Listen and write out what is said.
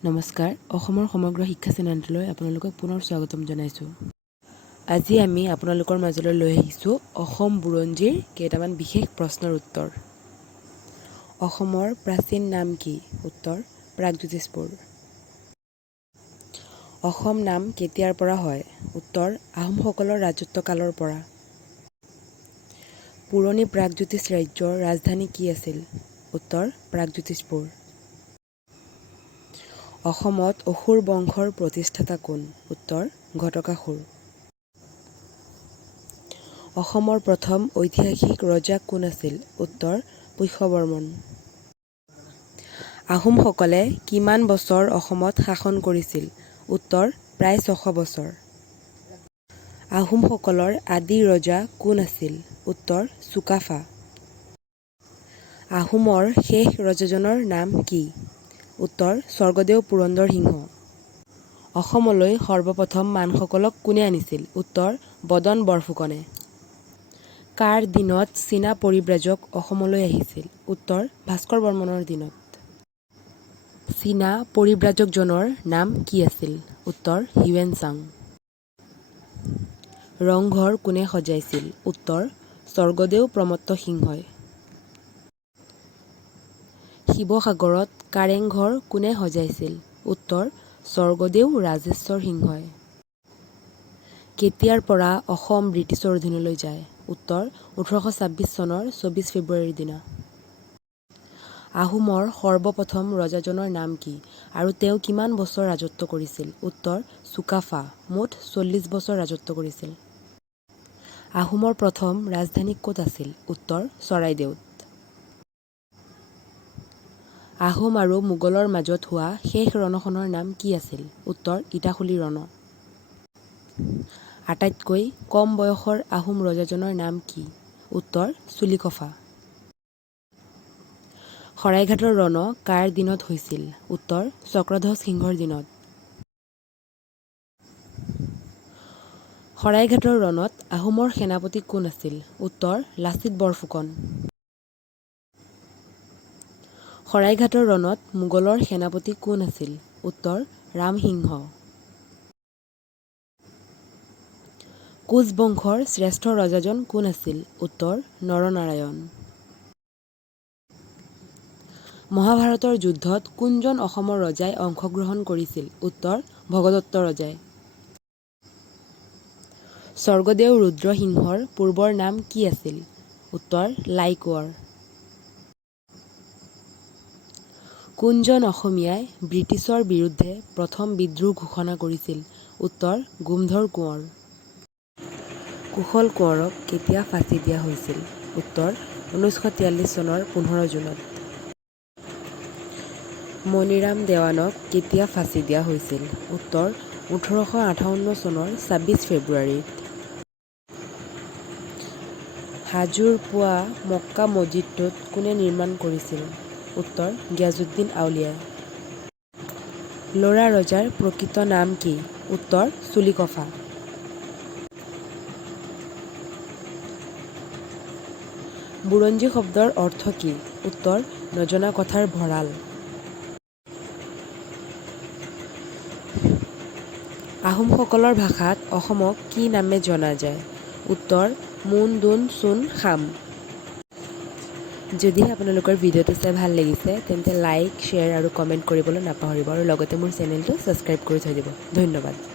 নমস্কাৰ, অসমৰ সমগ্ৰ শিক্ষা চেনেলটোলৈ আপোনালোকক পুনৰ স্বাগতম জনাইছোঁ। আজি আমি আপোনালোকৰ মাজলৈ লৈ আহিছোঁ অসম বুৰঞ্জীৰ কেইটামান বিশেষ প্ৰশ্নৰ উত্তৰ। অসমৰ প্ৰাচীন নাম কি? উত্তৰ প্ৰাগজ্যোতিষপুৰ। অসম নাম কেতিয়াৰ পৰা হয়? উত্তৰ আহোমসকলৰ ৰাজত্বকালৰ পৰা। পুৰণি প্ৰাগজ্যোতিষ ৰাজ্যৰ ৰাজধানী কি আছিল? উত্তৰ প্ৰাগজ্যোতিষপুৰ। অসমত অসুৰ বংশৰ প্ৰতিষ্ঠাতা কোন? উত্তৰ ঘটকাসুৰ। অসমৰ প্ৰথম ঐতিহাসিক ৰজা কোন আছিল? উত্তৰ পুষ্যবৰ্মন। আহোমসকলে কিমান বছৰ অসমত শাসন কৰিছিল? উত্তৰ প্ৰায় 600 বছৰ। আহোমসকলৰ আদি ৰজা কোন আছিল? উত্তৰ চুকাফা। আহোমৰ শেষ ৰজাজনৰ নাম কি? উত্তৰ স্বৰ্গদেউ পুৰন্দৰ সিংহ। অসমলৈ সৰ্বপ্ৰথম মানসকলক কোনে আনিছিল? উত্তৰ বদন বৰফুকনে। কাৰ দিনত চীনা পৰিব্ৰাজক অসমলৈ আহিছিল? উত্তৰ ভাস্কৰ বৰ্মনৰ দিনত। চীনা পৰিব্ৰাজকজনৰ নাম কি আছিল? উত্তৰ হিউৱেন চাং। ৰংঘৰ কোনে সজাইছিল? উত্তৰ স্বৰ্গদেউ প্ৰমত্ত সিংহই। শিৱসাগৰত কাৰেংঘৰ কোনে সজাইছিল? উত্তৰ স্বৰ্গদেউ ৰাজেশ্বৰ সিংহই। কেতিয়াৰ পৰা অসম ব্ৰিটিছৰ অধীনলৈ যায়? উত্তৰ 1826 চনৰ 24 ফেব্ৰুৱাৰীৰ দিনা। আহোমৰ সৰ্বপ্ৰথম ৰজাজনৰ নাম কি আৰু তেওঁ কিমান বছৰ ৰাজত্ব কৰিছিল? উত্তৰ চুকাফা, মুঠ 40 বছৰ ৰাজত্ব কৰিছিল। আহোমৰ প্ৰথম ৰাজধানী ক'ত আছিল? উত্তৰ চৰাইদেউত। আহোম আৰু মোগলৰ মাজত হোৱা শেষ ৰণখনৰ নাম কি আছিল? উত্তৰ ইটাখুলি ৰণ। আটাইতকৈ কম বয়সৰ আহোম ৰজাজনৰ নাম কি? উত্তৰ চুলিকফা। শৰাইঘাটৰ ৰণ কাৰ দিনত হৈছিল? উত্তৰ চক্ৰধ্বজ সিংহৰ দিনত। শৰাইঘাটৰ ৰণত আহোমৰ সেনাপতি কোন আছিল? উত্তৰ লাচিত বৰফুকন। শৰাইঘাটৰ ৰণত মোগলৰ সেনাপতি কোন আছিল? উত্তৰ ৰামসিংহ। কোচ বংশৰ শ্ৰেষ্ঠ ৰজাজন কোন আছিল? উত্তৰ নৰনাৰায়ণ। মহাভাৰতৰ যুদ্ধত কোনজন অসমৰ ৰজাই অংশগ্ৰহণ কৰিছিল? উত্তৰ ভগদত্ত ৰজাই। স্বৰ্গদেউ ৰুদ্ৰসিংহৰ পূৰ্বৰ নাম কি আছিল? উত্তৰ লাই কোঁৱৰ। কোনজন অসমীয়াই ব্ৰিটিছৰ বিৰুদ্ধে প্ৰথম বিদ্ৰোহ ঘোষণা কৰিছিল? উত্তৰ গোমধৰ কোঁৱৰ। কুশল কোঁৱৰক কেতিয়া ফাঁচি দিয়া হৈছিল? উত্তৰ 1943 চনৰ 15 জুনত। মণিৰাম দেৱানক কেতিয়া ফাঁচি দিয়া হৈছিল? উত্তৰ 1858 চনৰ 26 ফেব্ৰুৱাৰীত। হাজোৰ পোৱা মক্কা মছজিদটোত কোনে নিৰ্মাণ কৰিছিল? উত্তৰ গিয়াছুদ্দিন আউলিয়াই। ল'ৰা ৰজাৰ প্ৰকৃত নাম কি? উত্তৰ চুলিকফা। বুৰঞ্জী শব্দৰ অৰ্থ কি? উত্তৰ নজনা কথাৰ ভঁৰাল। আহোমসকলৰ ভাষাত অসমক কি নামে জনা যায়? উত্তৰ মুন দুন চুন খাম। যদিহে আপোনালোকৰ ভিডিঅ'টো চাই ভাল লাগিছে তেন্তে লাইক, শ্বেয়াৰ আৰু কমেণ্ট কৰিবলৈ নাপাহৰিব আৰু লগতে মোৰ চেনেলটো ছাবস্ক্ৰাইব কৰি থৈ দিব। ধন্যবাদ।